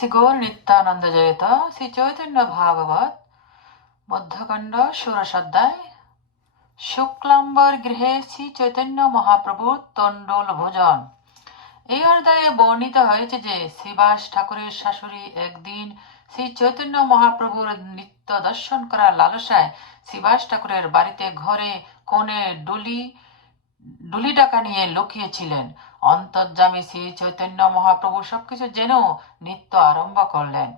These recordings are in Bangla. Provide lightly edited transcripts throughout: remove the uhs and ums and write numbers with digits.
শ্রী গৌর নিত্যানন্দ জয়িত শ্রী চৈতন্য ভাগবত মধ্যখণ্ড ষোড়শ অধ্যায়। শুক্লাম্বর গৃহে শ্রী চৈতন্য মহাপ্রভুর তণ্ডল ভোজন। এই অধ্যায়ে বর্ণিত হয়েছে যে শ্রীবাস ঠাকুরের শাশুড়ি একদিন শ্রী চৈতন্য মহাপ্রভুর নিত্য দর্শন করার লালসায় শ্রীবাস ঠাকুরের বাড়িতে ঘরে কোণে ডুলি টাকা নিয়ে লুকিয়েছিলেন। অন্তর্যামী শ্রী চৈতন্য মহাপ্রভু সবকিছু জেনেও নিত্য আরম্ভ করলেন।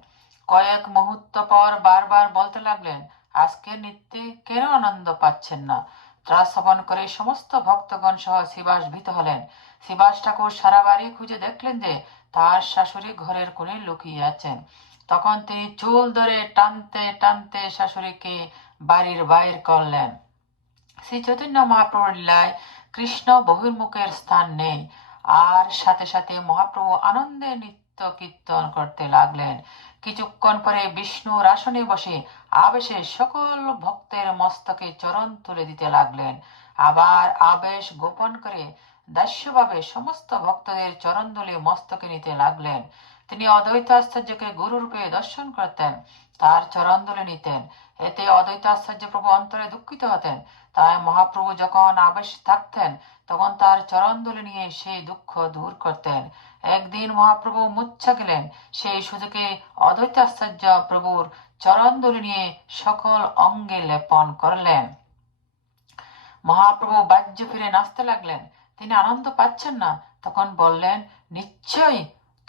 কয়েক মুহূর্ত পর বারবার বলতে লাগলেন, আজকের নিত্যে কেন আনন্দ পাচ্ছেন না? তা শ্রবণ করে সমস্ত ভক্তগণ সহ শ্রীবাস ভীত হলেন। শ্রীবাস ঠাকুর সারা বাড়ি খুঁজে দেখলেন যে তার শাশুড়ি ঘরের কোণে লুকিয়ে আছেন। তখন তিনি চুল ধরে টানতে টানতে শাশুড়িকে বাড়ির বাইর করলেন। শ্রী চৈতন্য মহাপ্রভুর লীলায় কৃষ্ণ বহির্মুখের স্থান নেই। আর সাথে সাথে মহাপ্রভু আনন্দে নিত্য কীর্তন করতে লাগলেন। কিছুক্ষণ পরে বিষ্ণুর আসনে বসে আবেশে সকল ভক্তের মস্তকে চরণ তুলে দিতে লাগলেন। আবার আবেশ গোপন করে দাস্যভাবে সমস্ত ভক্তদের চরণ ধুলে মস্তকে নিতে লাগলেন। তিনি অদ্বৈত আশ্চর্যকে গুরুরূপে দর্শন করতেন, তার চরণ ধুলে নিতেন। এতে অদ্বৈত আশ্চর্য প্রভু অন্তরে দুঃখিত হতেন। তাই মহাপ্রভু যখন আবেশ থাকতেন তখন তার চরণ ধুলে নিয়ে সেই দুঃখ দূর করতেন। একদিন মহাপ্রভু মূর্ছা গেলেন। সেই সুযোগে অদ্বৈত আশ্চর্য প্রভুর চরণ ধুলে নিয়ে সকল অঙ্গে লেপন করলেন। মহাপ্রভু বাহ্য ফিরে নাচতে লাগলেন। তিনি আনন্দ পাচ্ছেন না। তখন বললেন, নিশ্চয়ই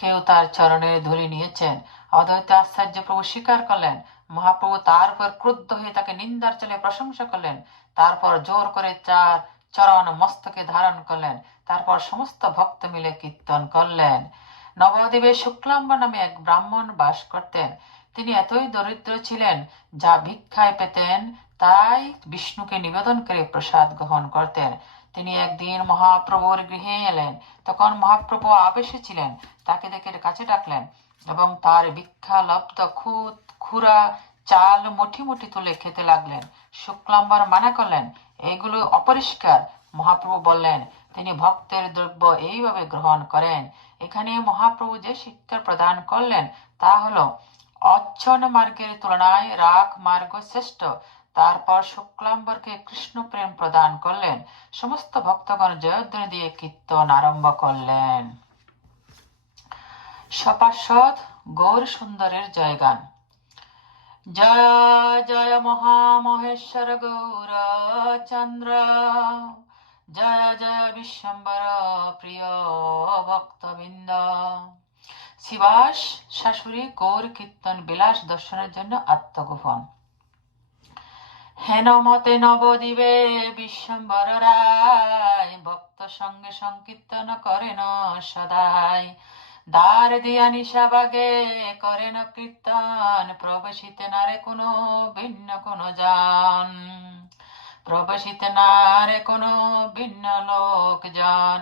কেউ তার চরণের ধুলি নিয়েছেন। অদ্বৈত আশ্চর্য প্রভু স্বীকার করলেন। মহাপ্রভু তার উপর ক্রুদ্ধ হয়ে তাকে নিন্দার চলে প্রশংসা করলেন। তারপর জোর করে চার চরণ মস্তকে ধারণ করলেন। তারপর সমস্ত ভক্ত মিলে কীর্তন করলেন। নবদ্বীপে শুক্লাম্বর নামে এক ব্রাহ্মণ বাস করতেন। তিনি এতই দরিদ্র ছিলেন যা ভিক্ষায় পেতেন তাই বিষ্ণুকে নিবেদন করে প্রসাদ গ্রহণ করতেন। তিনি একদিন মহাপ্রভুর গৃহে এলেন। তখন মহাপ্রভু আবেশে ছিলেন। তাকে দেখে কাছে ডাকলেন এবং তার ভিক্ষা লব্ধ খুরা চাল মুঠি মুঠি তুলে খেতে লাগলেন। শুক্লাম্বর মানা করলেন, এগুলো অপরিষ্কার। মহাপ্রভু বললেন, তিনি ভক্তের দ্রব্য এইভাবে গ্রহণ করেন। এখানে মহাপ্রভু যে শিক্ষা প্রদান করলেন তা হলো অচ্ছন মার্গের তুলনায় রাগ মার্গ শ্রেষ্ঠ। তারপর শুক্লাম্বরকে কৃষ্ণ প্রেম প্রদান করলেন। সমস্ত ভক্তগণ জয়ধ্বনি দিয়ে কীর্তন আরম্ভ করলেন। সপার্ষদ গৌর সুন্দরের জয়গান। জয় জয় মহামহেশ্বর গৌর চন্দ্র, জয় জয় বিশ্বম্বর প্রিয় ভক্তবৃন্দ। শ্রীবাস শাশুড়ি গৌর কীর্তন বিলাস দর্শনের জন্য আত্মগোপন। হেন মতে নবদ্বীপে বিশ্বম্বর রায় ভক্ত সঙ্গে সংকীর্তন করেন সদাই। দ্বার দিয়া নিশাবাগে করেন কীর্তন, প্রবেশিতে নারে কোনো ভিন্ন কোনো জন, প্রবেশিতে নারে কোনো ভিন্ন লোকজন।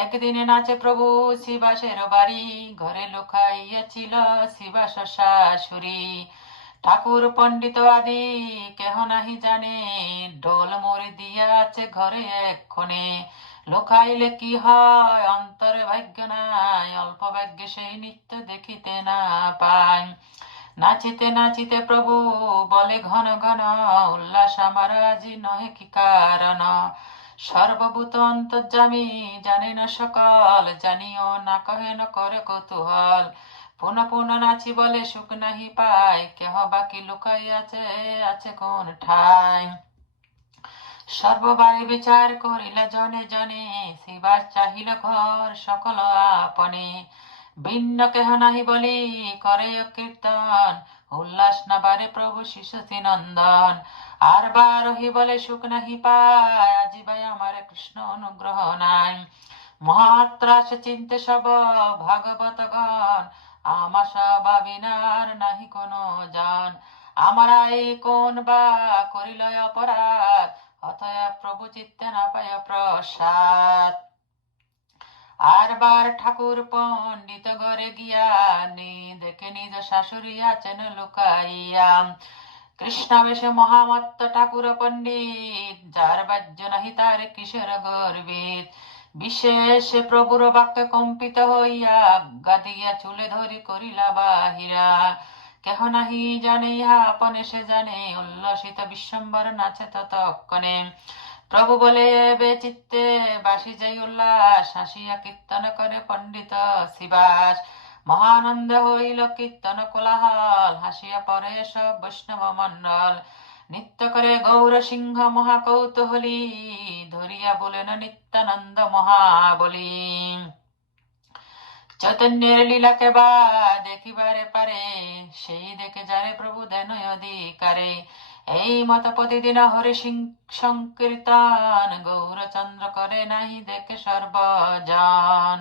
একদিনে নাচে প্রভু শ্রীবাসের বাড়ি, ঘরে লুকাইয়াছিল শ্রীবাস শাশুড়ি। ঠাকুর পণ্ডিত আদি কেহ নাহি জানে, ঢোল মরি দিয়াছে ঘরে এক্ষণে। লোকাইলে কি হয় অন্তরে ভাগ্য নাই, অল্প ভাগ্যে সেই নিত্য দেখিতে না পায়। নাচিতে নাচিতে প্রভু বলে ঘন ঘন, উল্লাস আমার আজি নহে কি কারণ। সর্বভূত অন্তর্যামী জানে না সকল, জানিও না কহে না করে কৌতূহল। পুনঃ পুনঃ নাচি বলে সুখ নাহি পায়, কেহ বাকি লুকাই আছে আছে কোন ঠাই। সর্ববারে বিচার করিলা জনে জনে, শ্রীবাস চাহিল ঘর সকল আপনে। ভিন্ন কেহ নাহি বলি করে কীর্তন, উল্লাস না বারে প্রভু শিশুতি নন্দন। আর বারহি বলে সুখ নাহি পায়, আজি ভাই আমার কৃষ্ণ অনুগ্রহ নাই। মহাত্রাস চিন্তে সব ভাগবতগণ, আমাশা ভাবিনার নাহি কোনো জন। আমরা এই কোন বা করিল অপরাধ, অতএব প্রভু চিত্তে না পায় প্রসাদ। আর বার ঠাকুর পণ্ডিত ঘরে গিয়া দেখে নিজ শাশুড়ি আছেন লুকাইয়া। কৃষ্ণাবেশে মহামত্ত ঠাকুর পণ্ডিত, যার বাহ্য নাহি তার কিসের গর্বিত। বিশেষ প্রভুর বাক্যে কম্পিত হইয়া আজ্ঞা দিয়া চুলে ধরি করিলা বাহিরা। কেহ নাহি জানে ইহা আপনে সে জানে, উল্লসিত বিশ্বম্বর নাচে ততক্ষণে। প্রভু বলে বে চিত্তে বাসি যাই উল্লাস, হাসিয়া কীর্তন করে পণ্ডিত শিবাস। মহানন্দ হইল কীর্তন কোলাহল, হাসিয়া পরে সব বৈষ্ণব মণ্ডল। নৃত্য করে গৌর সিংহ মহাকৌতূহলী, ধরিয়া বলেন নিত্যানন্দ মহাবলী। চৈতন্যের লীলাকে বা দেখিবারে পারে, সেই দেখে যারে প্রভু দেন অধিকারে। এই মত প্রতিদিন হরি সংকীর্তন, গৌরচন্দ্র করে নাহি দেখে সর্বজন।